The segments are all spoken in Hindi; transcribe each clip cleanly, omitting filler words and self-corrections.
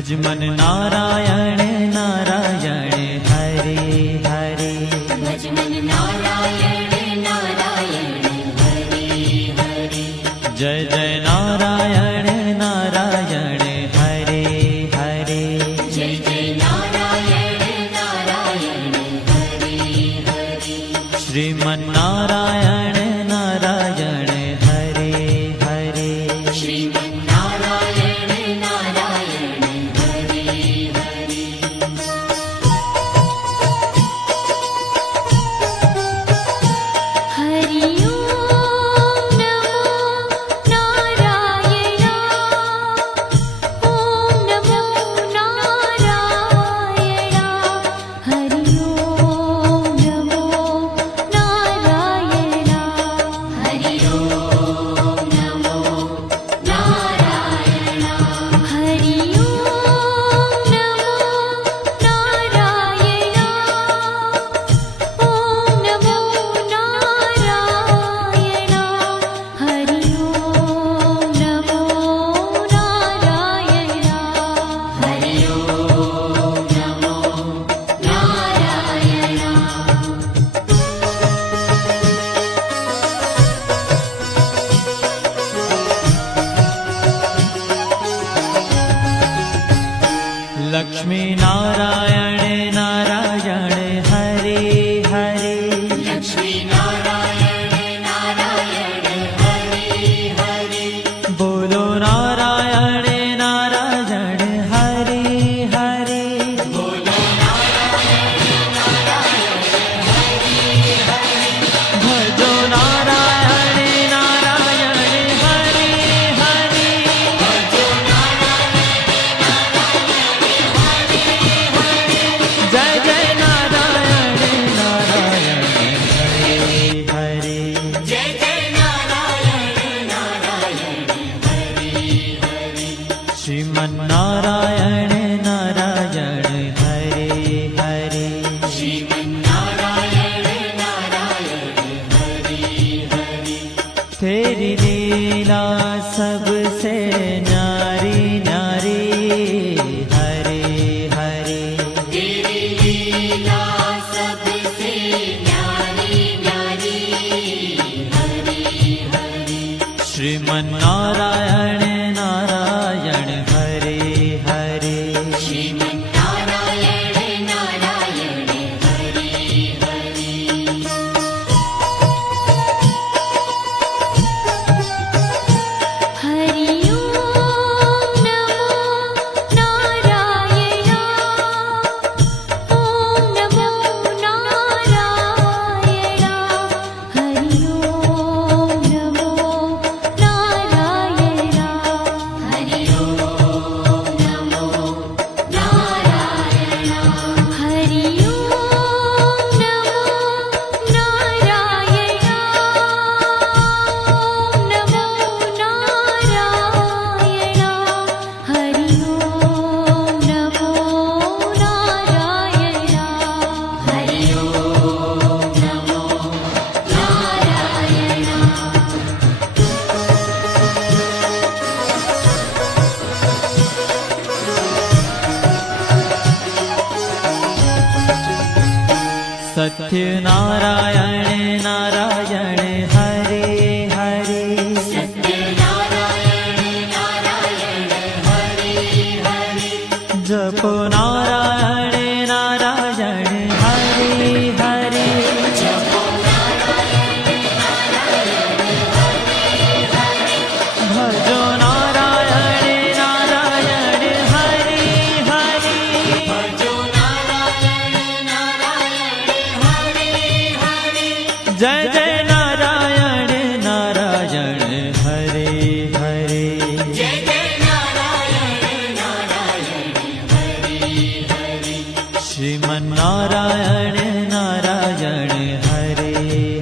भजमन नारायण नारायण हरे हरे। भजमन नारायण नारायण हरे हरे। जय जय नारायण नारायण हरे हरे। जय जय नारायण नारायण हरे हरे। श्रीमन नारायण नारायण हरे हरे। श्रीमन नारायण नारायण हरे हरे। हरि ओम नमो नारायण। ओम नमो नारायण। हरि ओम नमो नारायण। हरि ओम नमो नारायण। हरि ओम नमो नारायण। ओम नमो नारायण। हरि ओम नमो नारायण। हरि ओम नमो नारायण। लक्ष्मी नारायण नारायण हरे हरे। लक्ष्मी नारायण नारायण हरे हरे। बोलो नारायण नारायण हरे हरे। बोलो नारायण नारायण हरे हरे। भजो नारायण नारायण हरे हरे। भजो नारायण नारायण हरे हरे। जय जय नारायण नारायण हरे हरे। जय जय नारायण नारायण हरे हरे। श्रीमन नारायण नारायण हरे हरे। श्रीमन नारायण नारायण हरे हरे। तेरी लीला सबसे न्यारी न्यारी हरे हरे। तेरी लीला सबसे न्यारी न्यारी हरे हरे। श्रीमन नारायण नारायण हरे हरे। श्रीमन नारायण नारायण हरे हरे। हरि ओम नमो नारायण। ओम नमो नारायण। हरि ओम नमो नारायण। हरि ओम नमो नारायण। हरि ओम नमो नारायण। ओम नमो नारायण। हरि ओम नमो नारायण। हरि ओम नमो नारायण। सत्य नारायण नारायण हरे हरे। सत्य नारायण नारायण हरे हरे। जपो नारायण नारायण हरे हरे। जपो नारायण नारायण हरे हरे। भजो नारायण नारायण हरे हरे। भजो नारायण नारायण हरे हरे। जय जय नारायण नारायण हरे हरे। जय जय नारायण नारायण हरे हरे। श्रीमन नारायण नारायण हरे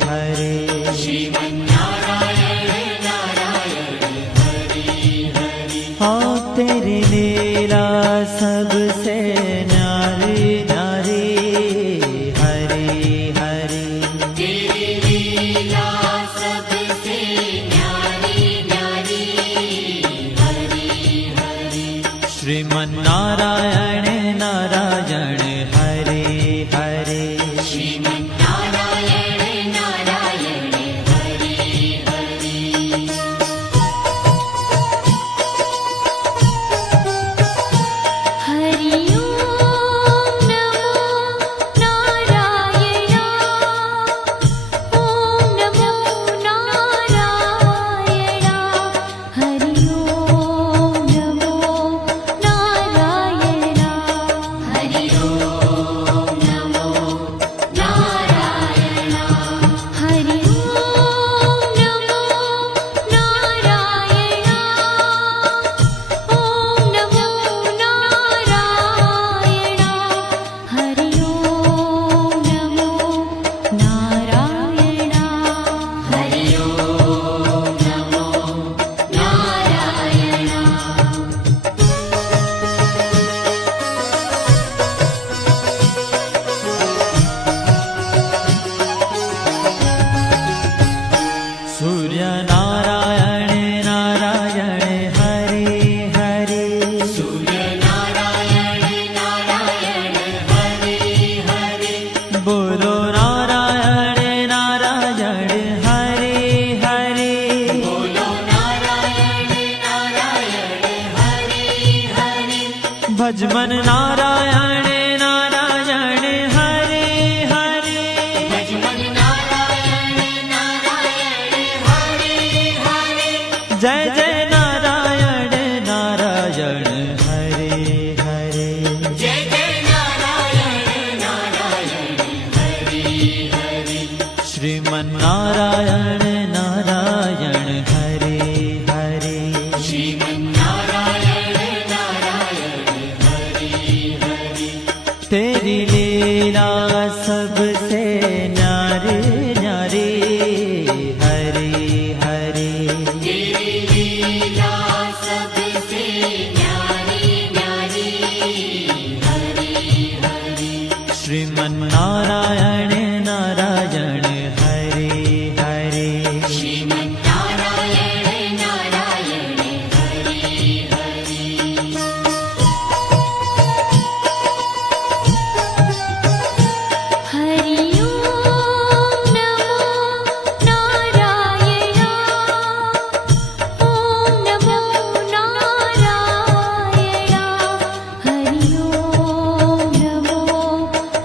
हरे। श्रीमन नारायण नारायण हरे हरे। हाँ तेरी लीला सबसे न्यारी न्यारी हरे हरे। तेरी लीला सबसे न्यारी न्यारी हरे हरे। श्रीमन श्रीमन्नारायण नारायण हरे हरे श्रीमन्नारायण नारायण हरि हरि हरि ओम नमो नारायण ओम नमो नारायण हरि ओम नमो नारायण हरि ओम नमो नारायण हरि ओम नमो नारायण ओम नमो नारायण हरि ओम नमो नारायण हरि ओम नमो नारायण सूर्य नारायण नारायण हरे हरे सूर्य नारायण नारायण हरि हरि बोलो नारायण नारायण हरे हरे बोलो नारायण नारायण हरि हरि भजमन नारायण नारायण हरे हरे भजमन नारायण नारायण हरि हरि जय जय नारायण नारायण हरे हरे जय जय नारायण नारायण हरि हरि श्रीमन्नारायण नारायण हरे हरे श्रीमन्नारायण नारायण हरि हरि तेरी लीला सबसे न्यारी न्यारी हरे हरे तेरी लीला सबसे न्यारी न्यारी हरि हरि श्रीमन्नारायण नारायण हरे हरे श्रीमन्नारायण नारायण हरि हरि हरि ओम नमो नारायण ओम नमो नारायण हरि ओम नमो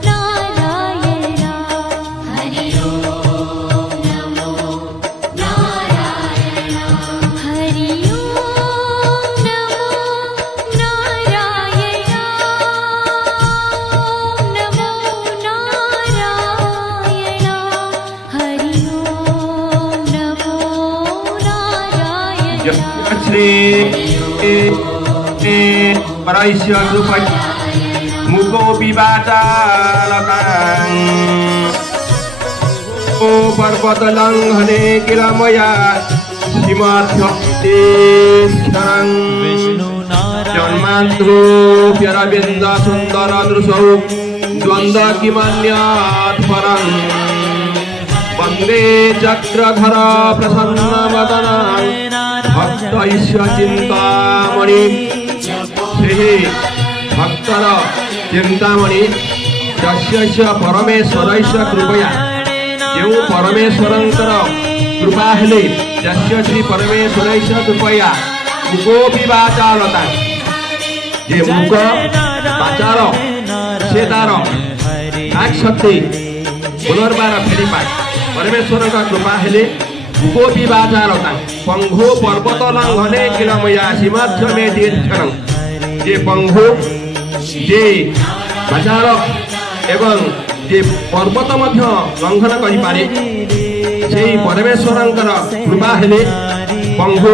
नारायण हरि ओम नमो नारायण हरि ओम नमो नारायण ओम नमो नारायण हरि ओम नमो नारायण श्री परैष्य रूपै मुको विवाचालतां ओ पर्वतलङ्घने किल मया सीमाध्यक्षरं विष्णु नारायण जन्मान्धोऽप्यरविन्द सुन्दरदृशौ द्वन्द्व किमन्यात् परम् वन्दे चक्रधर प्रसन्नवदनं भक्तैश्य चिन्तामणि श्री भक्तर चिंतामणि यस्य परमेश्वरस्य कृपया जो परमेश्वरंकर कृपा हेले यस्य श्री परमेश्वरस्य कृपया मुकोऽपि वाचालता जे मुख वाचाल से तार आग शक्ति पुनर्बार फेरी पाए परमेश्वर का कृपा हेले मुकोऽपि वाचालता पंघो पर्वत लंघने किलमया सीमाध्य में दीर्घनं जे पंघो जे वाचाल एवं जे पर्वत मध्य लंघन करि पारे सेही परमेश्वरंकर कृपा हेले पंघो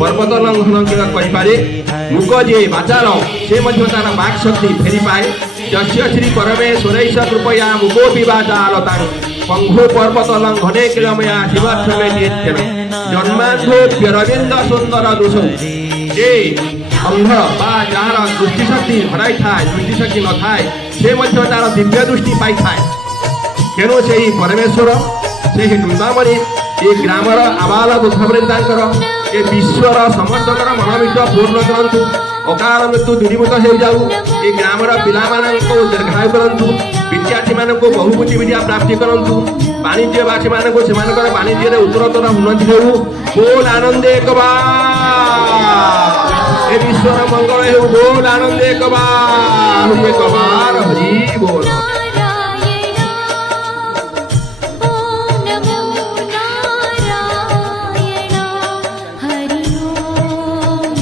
पर्वत लंघन करि पारे मुक जे वाचाल से मध्य तार वाक् शक्ति फेरी पाए यस्य श्री परमेश्वरस्य कृपया मुकोऽपि वाचालतां पंघो पर्वत लंघने किलमया शिवाश्रमे दीर्घनं जन्मान्धोऽप्यरविन्द सुन्दर दृशौ जे अंध बा जार दृष्टिशक्ति हराई थाए दृष्टिशक्ति न थाए से मध्य तार दिव्य दृष्टि पाई थाए तेणु से परमेश्वर से वृंदावनी ये ग्रामर आबाल दुःखवृंदांकर ये विश्वर समस्तकर मनोविद पूर्ण करंतु ଅକାଳ ମୃତ୍ୟୁ ଦୂରୀଭୂତ ହେଇଯାଉ। ଏ ଗ୍ରାମର ପିଲାମାନଙ୍କୁ ଦୀର୍ଘାୟୁ କରନ୍ତୁ। ବିଦ୍ୟାର୍ଥୀମାନଙ୍କୁ ବହୁମୁଖୀ ବିଦ୍ୟା ପ୍ରାପ୍ତି କରନ୍ତୁ। ବାଣିଜ୍ୟବାସୀମାନଙ୍କୁ ସେମାନଙ୍କର ବାଣିଜ୍ୟରେ ଉତ୍ତରୋତ୍ତର ଉନ୍ନତି ହେଉ। ବୋଲ ଆନନ୍ଦେ କବାର ଏ ବିଶ୍ୱର ମଙ୍ଗଳ ହେଉ। ବୋଲ ଆନନ୍ଦେ କବାର ହରି ବୋଲ। नारायण ॐ नमो नारायण हरि ॐ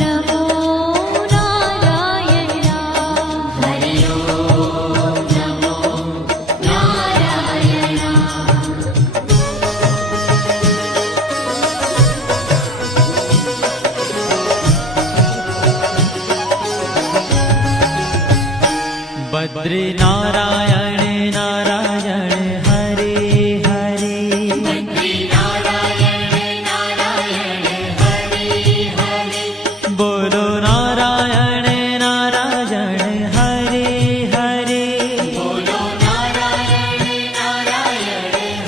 नमो नारायण हरि ओम नमो नारायण बद्री नारायण नारायण हरे हरे हरि नारायण नारायण हरि हरि बोलो नारायण नारायण हरे हरे बोलो नारायण नारायण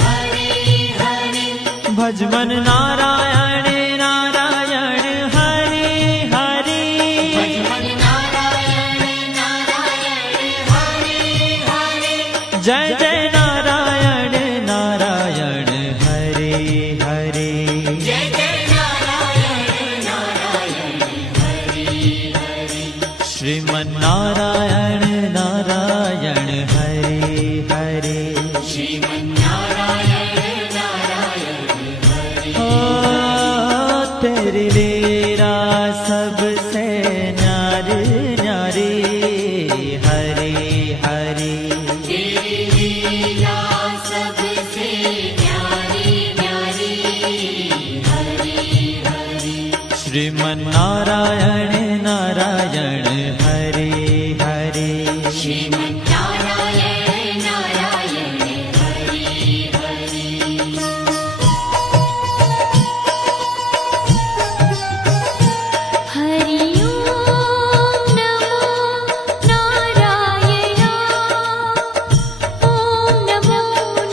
हरि हरि भजमन नारायण नारायण हरे हरे भजमन नारायण नारायण हरि हरि जय जय नारायण नारायण हरे हरे जय जय नारायण नारायण हरि हरि श्रीमन नारायण नारायण हरे हरे श्रीमन्नारायण नारायण हरि ओ तेरी लीला सबसे न्यारी न्यारी हरे हरे तेरी लीला सबसे न्यारी न्यारी हरि हरि श्रीमन नारायण नारायण हरे हरे श्रीमन्नारायण नारायण हरि हरि हरि ॐ नमो नारायण ॐ नमो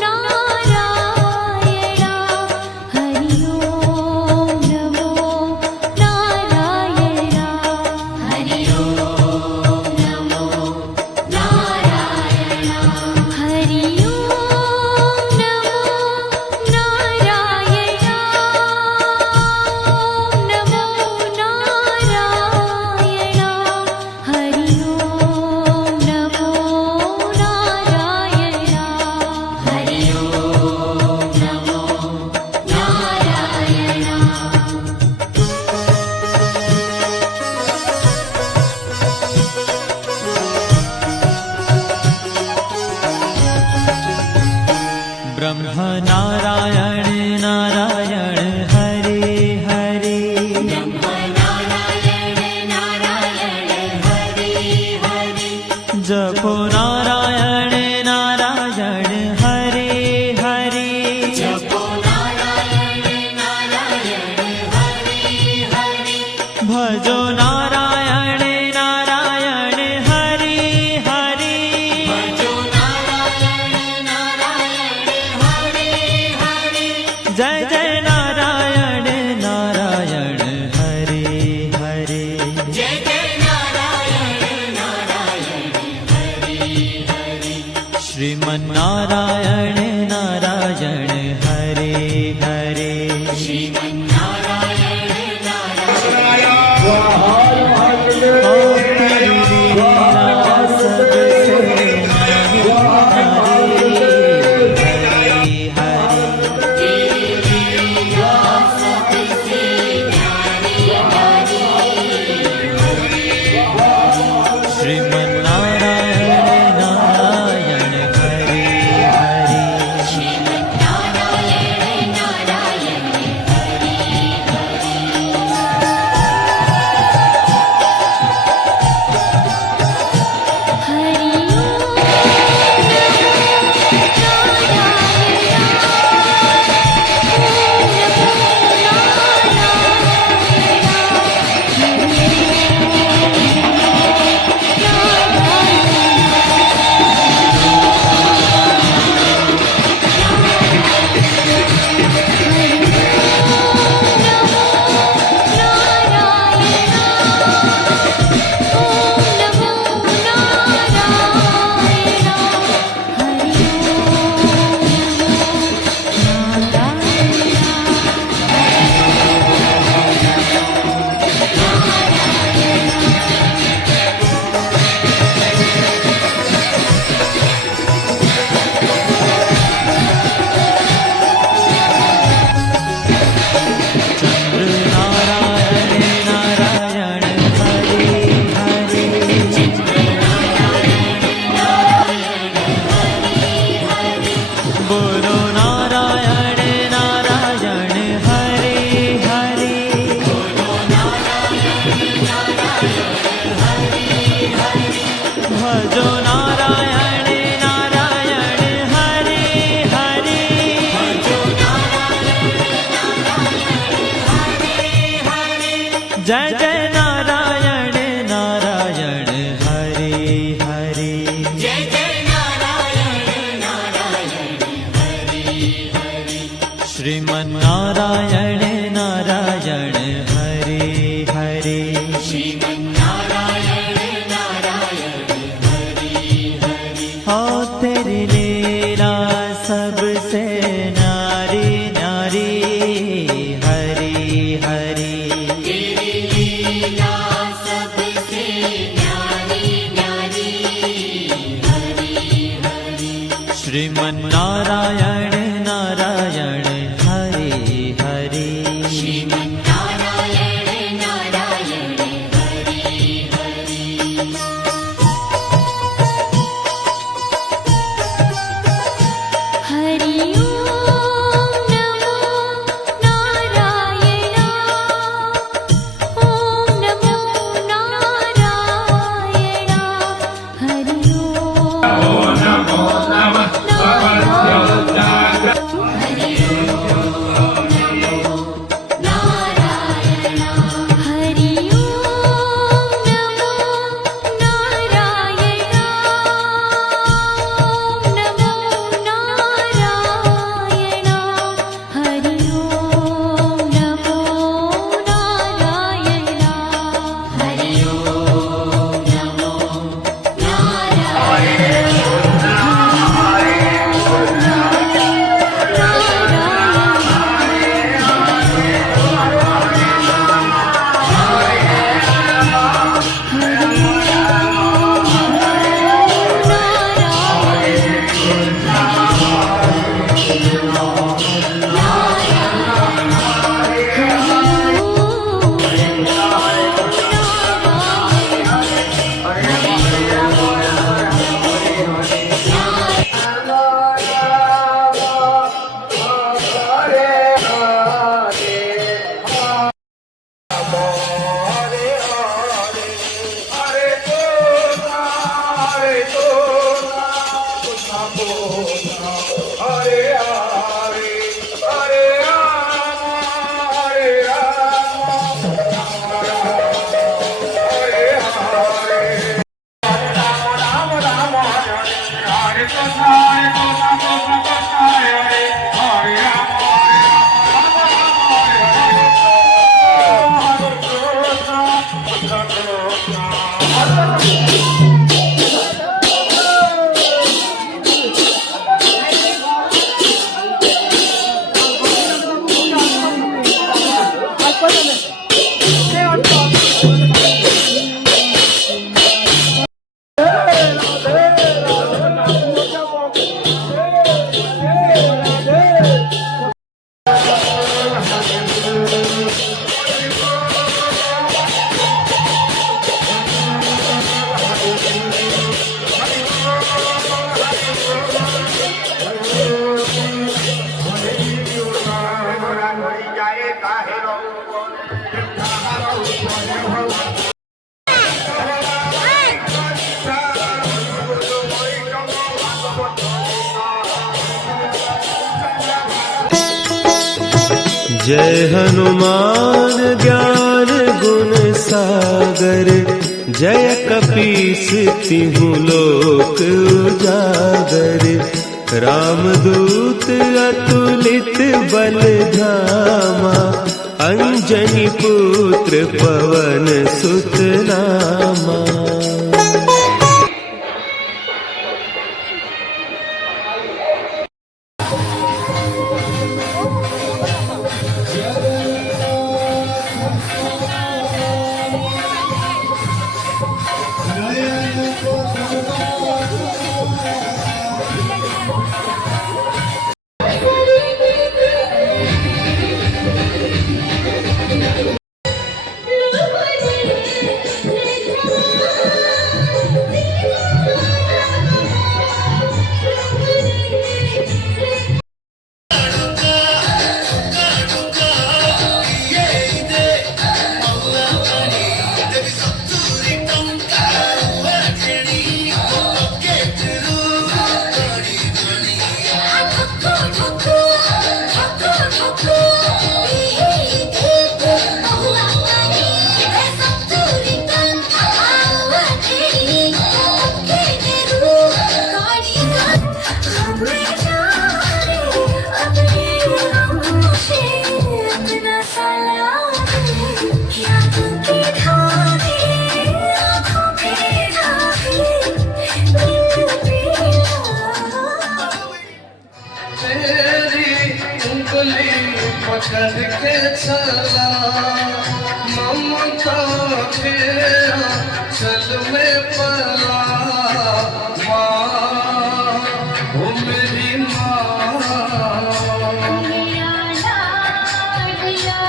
नारायण हरि ॐ नमो नारायण हरि ओम नमो नारायण हरि ॐ नमो नारायण ॐ नमो नारायण हरि ॐ नमो नारायण हरि ओम नमो नारायण ब्रह्म नारायण नारायण हरे हरे ब्रह्म नारायण नारायण हरि हरि जपो नारायण नारायण हरे हरे जपो नारायण नारायण हरि हरि भजो नारायण नारायण हरे हरे भजो नारायण नारायण हरि हरि जय जय नारायण नारायण हरे हरे जय जय नारायण नारायण हरि हरि श्रीमन नारायण नारायण हरे हरे श्रीमन्नारायण नारायण ओ तेरी लीला सबसे न्यारी न्यारी हरे तेरी लीला सबसे न्यारी न्यारी श्रीमन नारायण नारायण हरे हरे श्रीमन्नारायण नारायण हरि हरि जय जय नारायण नारायण हरे हरे जय जय नारायण नारायण हरि हरि श्रीमन्नारायण नारायण हरे हरे श्रीमन्नारायण नारायण हरि हरि हो तेरी लीला सबसे नारी नारी हरी हरी तेरी लीला सबसे न्यारी न्यारी हरि हरि श्रीमन्नारायण नारायण हरे हरे श्रीमन्नारायण नारायण हरि हरि हरि ओम नमो नारायण ओम नमो नारायण हरि ओम हरि ओम नमो नारायण ओम नमो नारायण हरि ओम नमो नारायण हरि ओम नमो जय हनुमान ज्ञान गुण सागर जय कपीस तिहु लोक उजागर रामदूत अतुलित बल धामा अंजनी पुत्र पवन सुत नामा। पकड़ के चला ममता के चल में पला माँ ओ मेरी माँ मेरा लाडला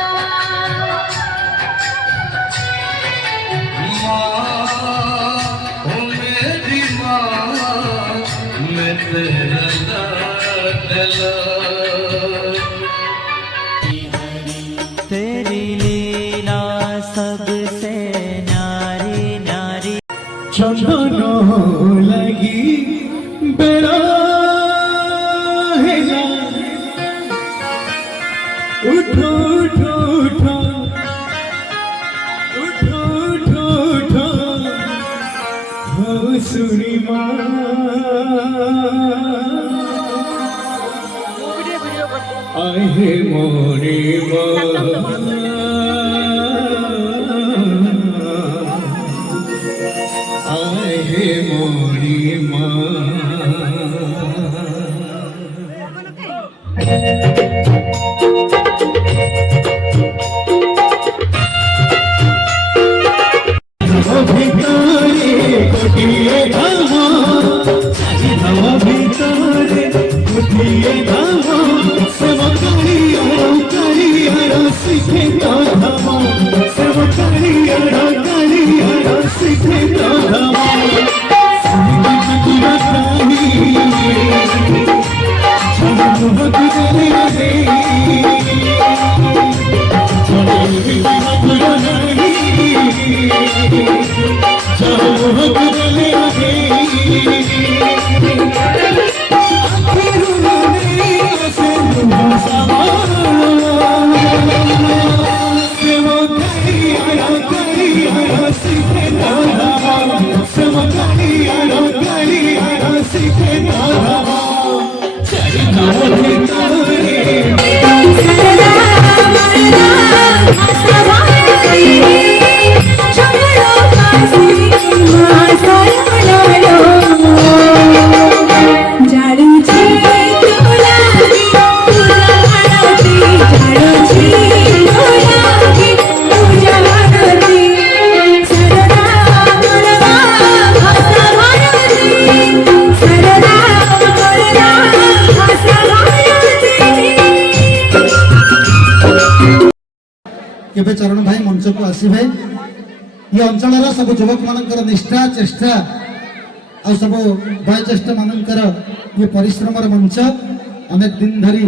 माँ ओ मेरी माँ मैं तेरा लाडला तेरी लीला सबसे न्यारी न्यारी चंदन लगी बेड़ा हेला उठो उठो उठो उठो उठो उठो हो सुनी माँ आहे मोरी माँ आहे मोरी माँ ভিতরে কুটিয়ে ধামা সাজি ধামা ভিতরে কুটিয়ে ধামা সেবকারি আর শিখে ধামা সেবকারি আর শিখে ধামা केबे चरण भाई मंच को आसवे ये अंचल सब युवक मानकर निष्ठा चेष्टा आ सब वयोज्येष्ठ मानकर ये परिश्रम मंच अनेक दिन धरी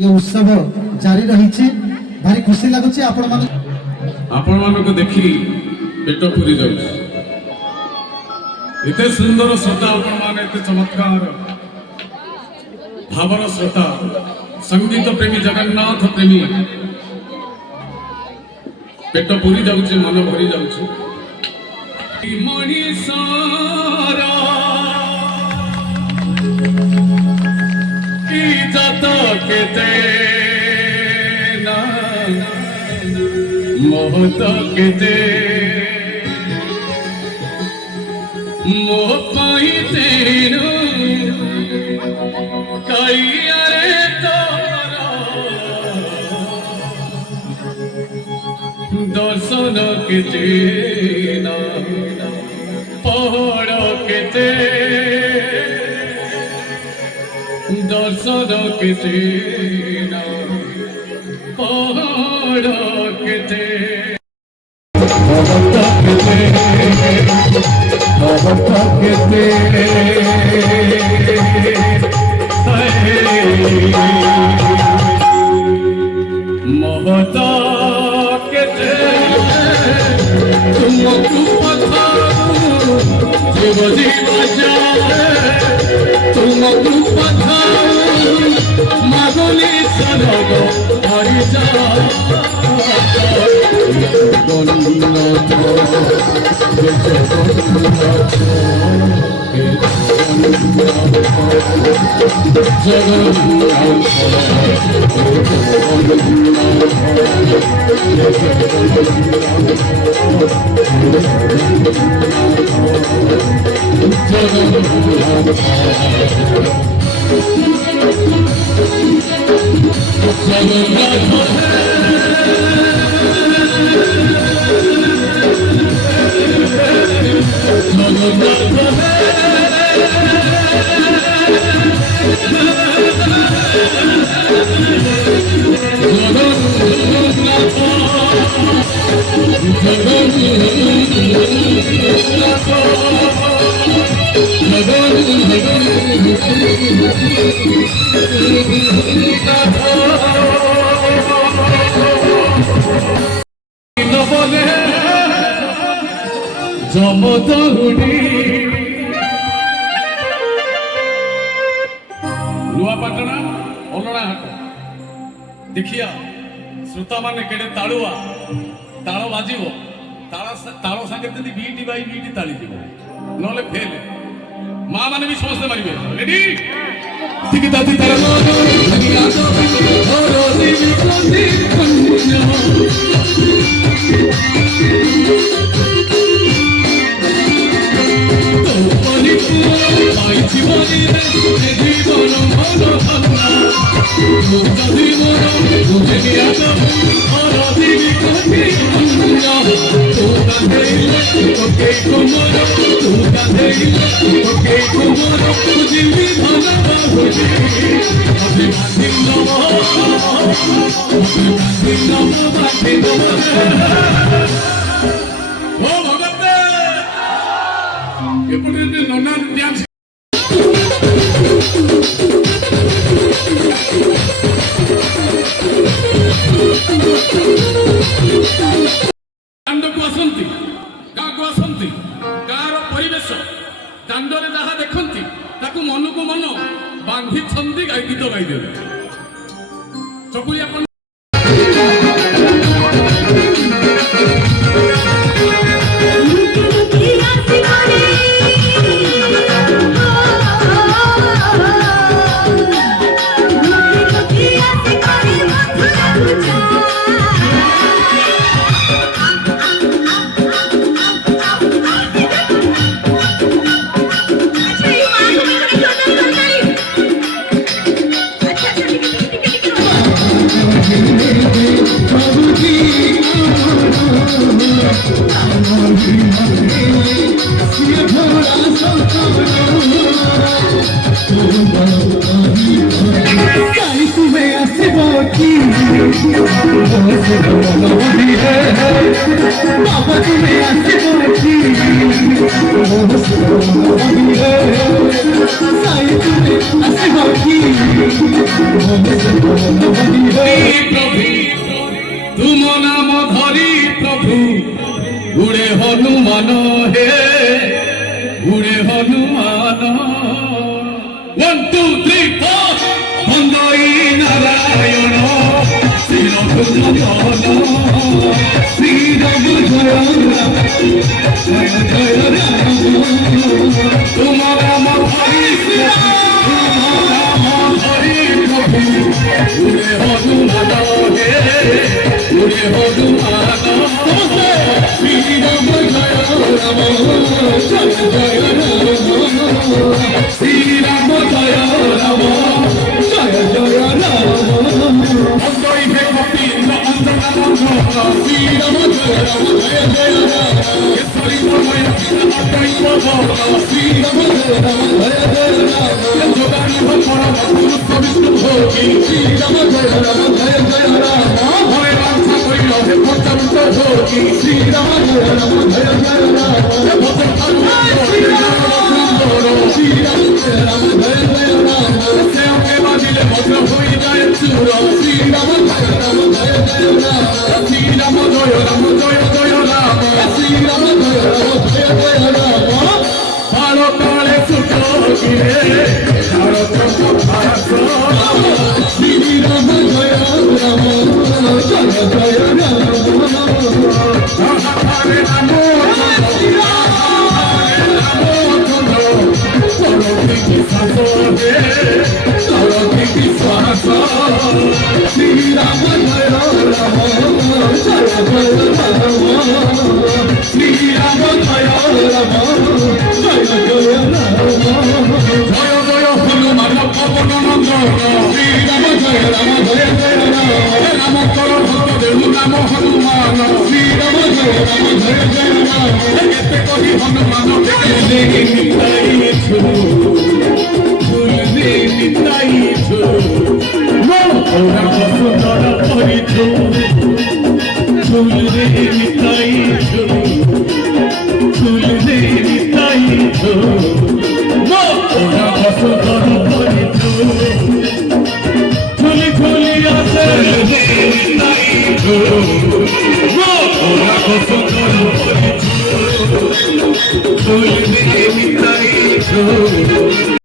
ये उत्सव जारी रही भारी खुशी लगुच आपण मानको देखी पेट पूरी जाऊ एते सुंदर श्रोता आपण माने एते चमत्कार भावर श्रोता संगीत प्रेमी जगन्नाथ प्रेमी पेट पूरी जाऊँ मन भरी जाऊँ मनीषारा इज्जत केते ना मोहत केते मोह पाई तेनु कईया रे तोरा दर्शन केते ना पहाड़ केते दर्शन केते ना पहाड़ केते महता केते तुमको पता जीव जीव जाए तुमको पता मागोली सनग हरि जा नुआपाटना अलणा हाट देखिया श्रोता माने केड़े तालुआ ताल बाजिबो ताल संगे जदि बीटी बाई बीटी ताली जीवो नले फेल मां माने भी समझते मारिबे रेडी ठीक दादी तार दुनिया तो ओरो दिवी कोती कन्या नन्ना ड्यान्स दांडको आसंती गाँको आसंती गाँर परिवेश दांडरे जहाँ देखती ताकू मन को मन बांधी छंदी गाई गीत गाई दे चकुली अपन तुम नाम धरी प्रभु गुड़े हनुमान हे गुड़े हनुमान 1 2 3 4 बंदई नारायण श्री रघुनंदन श्री रघु जय राम जय जय राम तुम नाम धरी प्रभु गुड़े हनुमान हे गुड़े हनुमान श्री राम जय राम जय जय राम श्री राम जय राम जय जय राम अंदई हे गोपीन्द्र अंजना श्री राम जय जय राम केसरी मय अंदई भव श्री राम जय जय राम जोगानी भपर गुरु विष्णु भोगी श्री राम जय जय राम होय राम कोई हे पचंत भोगी श्री राम जय जय राम भजन करू श्री राम श्री राम जय राम से के बाजिले भद्र होई जाए चूर श्री राम जय राम श्री राम जय राम श्री राम जय राम बालो काले सुतो गिरे चारो चंद्र भास श्री राम जय राम जय जय राम हरे राम श्री राम सरस्वती की सासोरे सरस्वती की श्वास श्री राम जय राम जय जय राम श्री राम जय राम जय जय राम जय जय हनुमान पवन नंदन श्री राम जय जय राम राम हनुमान श्री राम जय जय राम केते कही हनुमान दे निताई झूल दे निताई झूल मोरा सुंदर परिचू झूल दे निताई झूल दे निताई झूल मोरा सुंदर परिचू झूली झूली आसे दे निताई झूल मोरा सुंदर परिचू झूल दे निताई झूल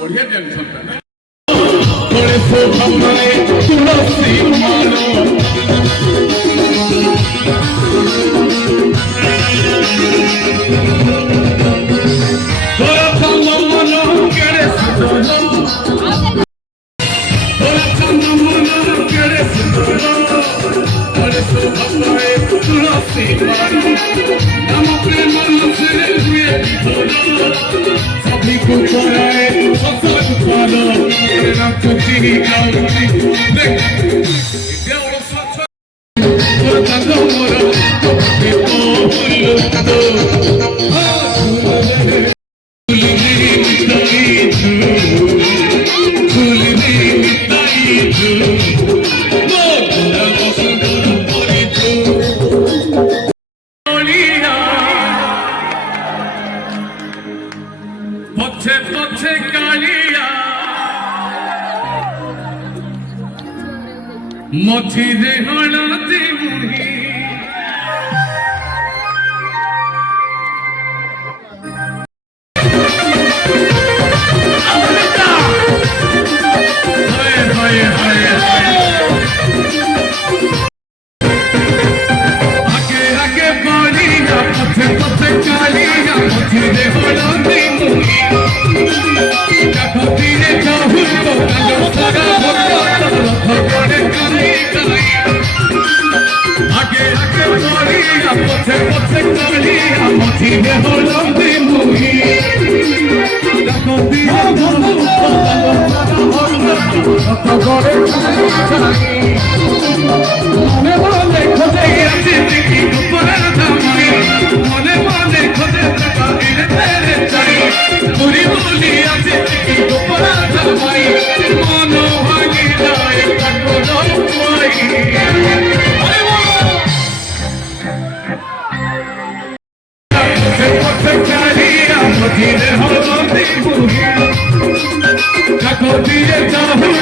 बढ़िया टेंशन था ना थोड़े से हमारे तुलसी मानो थोड़ा चंदा मानो केरे सुनो थोड़ा चंदा मानो केरे सुनो थोड़े से हमारे तुलसी मानो नम प्रेम से हुए थोड़ा सभी को चढ़ाए सत्संग पालो राम चुकी गाउती देख देवड़ सत्संग मोर तंगो मोर ते ओ फुल्लो तो फुलनी मिताई फुलनी मिताई मोरा सुंदर परिचू पछे पछे कालिया मझिरे हलदी मुही आगे आगे बढ़िया पछे पछे कालिया मझिरे हलदी मुही कथीरे चाहू तो कांदो सारा भगवान काली काली आगे आगे बढ़िया पछे पछे कालिया मझिरे हलदी मुही कथीरे चाहू तो भगवान काली मने मने खोजे जिंदगी अपराधा माई मने मने खोजे तेरे चाई पूरी बोली जिंदगी अपराधा माई मनो भागी जाए तको माई पछे कालिया मझिरे हलदी मुही तको दिए चाहू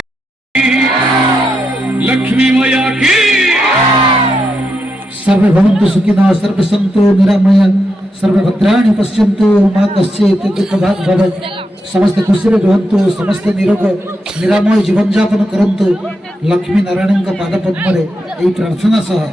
लक्ष्मी मैया की सर्वे भवन्तु सुखिनः सर्वे सन्तु निरामया सर्वे भद्राणि पश्यन्तु मा कश्चित् दुःखभाग् भवेत् समस्त खुशीरे रुहन्तु समस्त निरोग निरामय जीवन यापन करन्तु लक्ष्मी नारायणଙ୍କ पाद पद्मरे एई प्रार्थना सह